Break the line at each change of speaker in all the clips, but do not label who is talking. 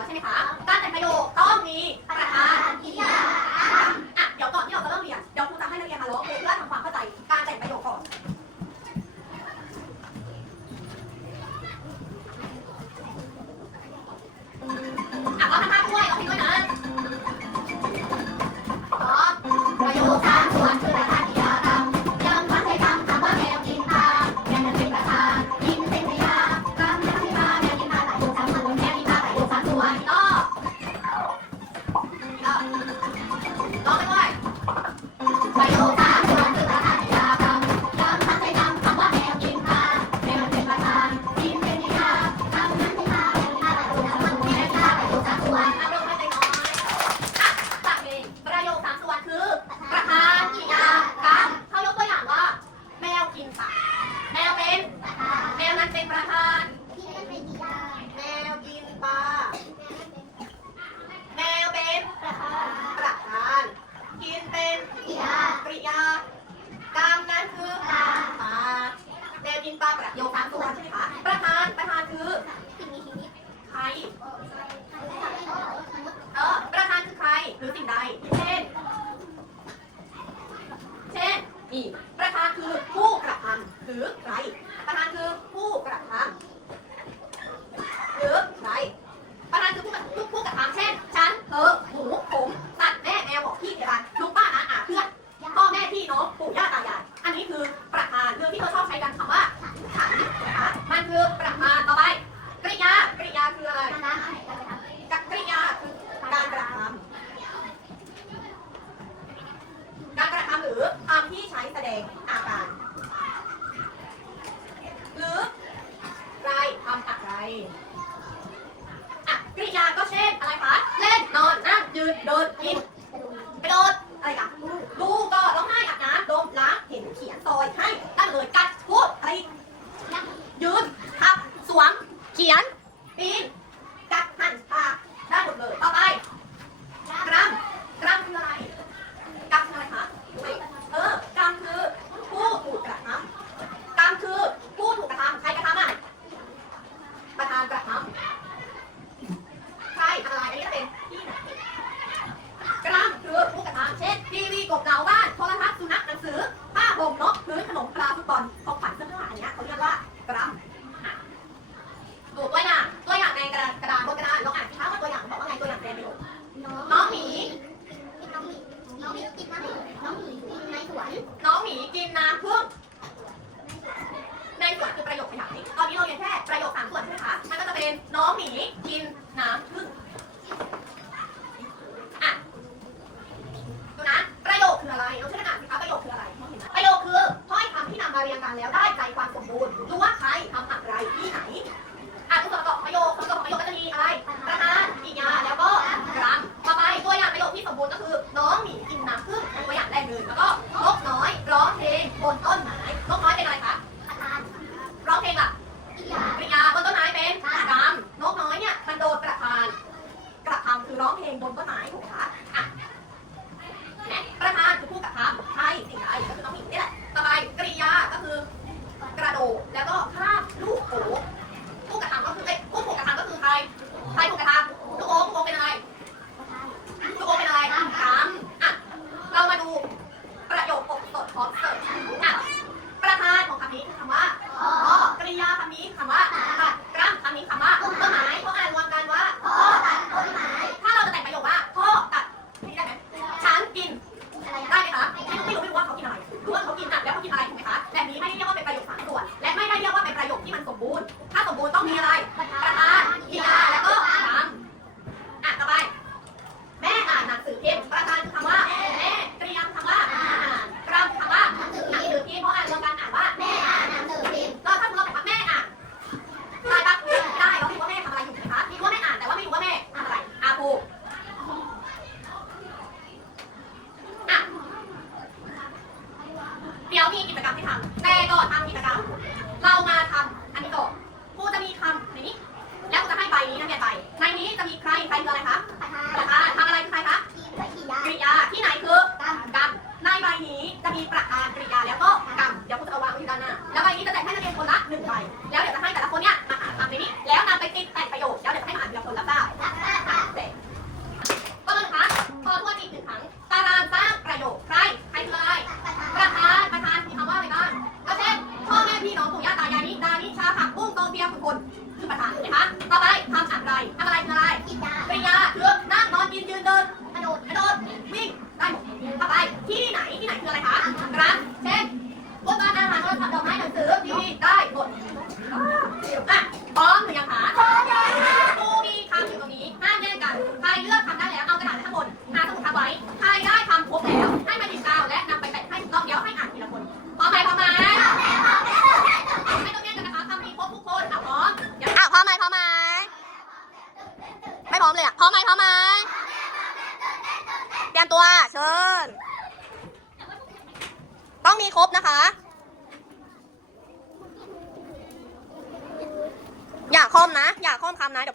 แล้วใช่ไหมคะ การแต่งประโยคต้องมีปฏิหารกิริยา มีประธานคือผู้กระทำหรือใคร นเดินกินกระโดดอะไรกันดูก็ร้องไห้อาบน้ำดมล้างเห็นเขียนซอยให้ตั้งเลยกัดพูดอะไรยืนทับสวมเขียน 이러다가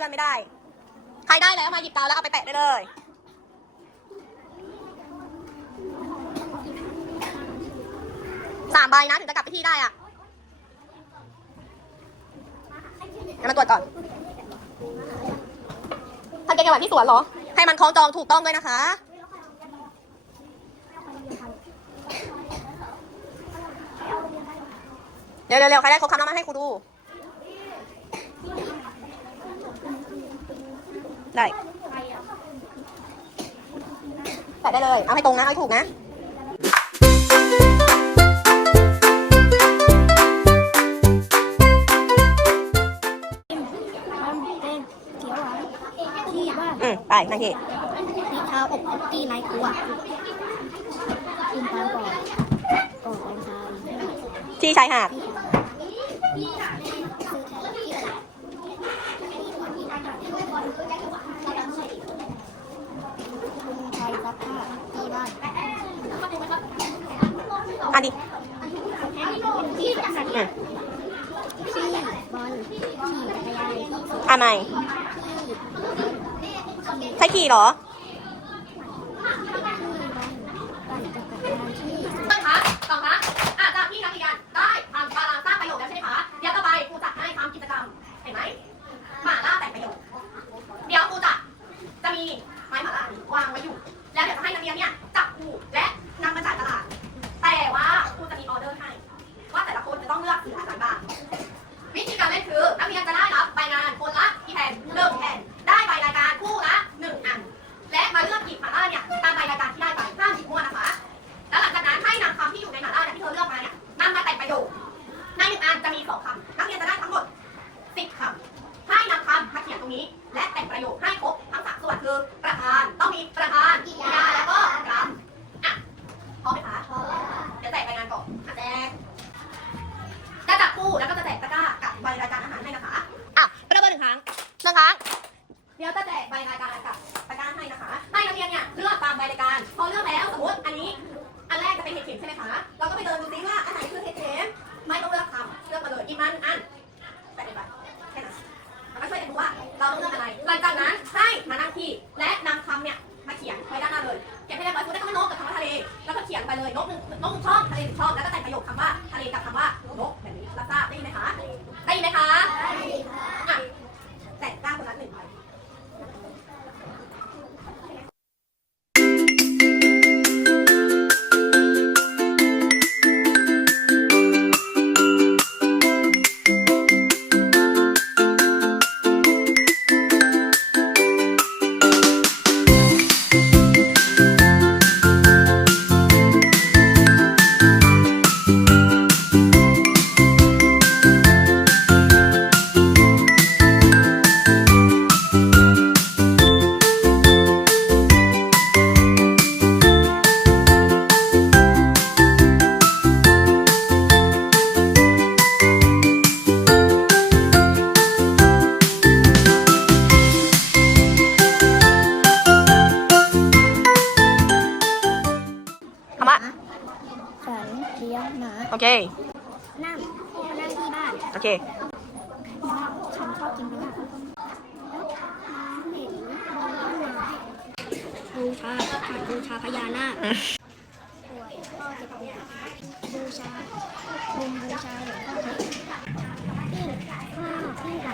พื่อน
ไม่ได้ ใครได้แล้วมาหยิบกาวแล้วเอาไปแปะได้เลยสา
มใบนะถึงจะกลับไปที่ได้อะงั้นมาตรวจก่อนทำเกังหวัดที่สวนเหรอ ให้มันคล้องจองถูกต้องด้วยนะคะเร็วๆๆใครได้ครบคำแล้วมาให้ครูดู ได้ใส่ได้เลย เอาให้ตรงนะ เอาให้ถูกนะ
มันเป็นเขียวหวานที่บ้าน
อืมไปนั่งที่
นี่เท้าอบคุกกี้ในครัวกินตามก่อนก่อนไปทาน
ที่ชายหาด
คุณไทยซักผ้าที่บ้าน
อะดิอะ
ขี่บอลขี่จักรยานที่
อะใหม่ใช่ขี่เหรอ
ข็มใช่ไหมคะ เราก็ไปเดินดูซิว่าอันไหนคือเห็ดเข็มไม่ต้องเลือกคำเลือกมาเลยอีกมันอันแปะเลยไปแค่นั้นแล้วก็ช่วยกันดูว่าเราต้องเลือกอะไร หลังจากนั้นให้มานั่งที่และนำคำเนี่ยมาเขียนไว้ด้านหน้าเลยเขียนให้เรียบร้อยคุณได้คำว่านกกับคำว่าทะเล แล้วก็เขียนไปเลยนกหนึ่งนกหนึ่งช่องทะเลหนึ่งช่องแล้วก็แต่งประโยคคำว่าทะเลกับคำว่านกแบบนี้รับทราบได้ยินไหมคะ
ฉันชอบกินมากเห็นบอลต้นไม้บูชาฉันบูชาพญานาคบูชาบูบูชาหลวงพ่อพชรปิ้งข้าวปิ้งไก่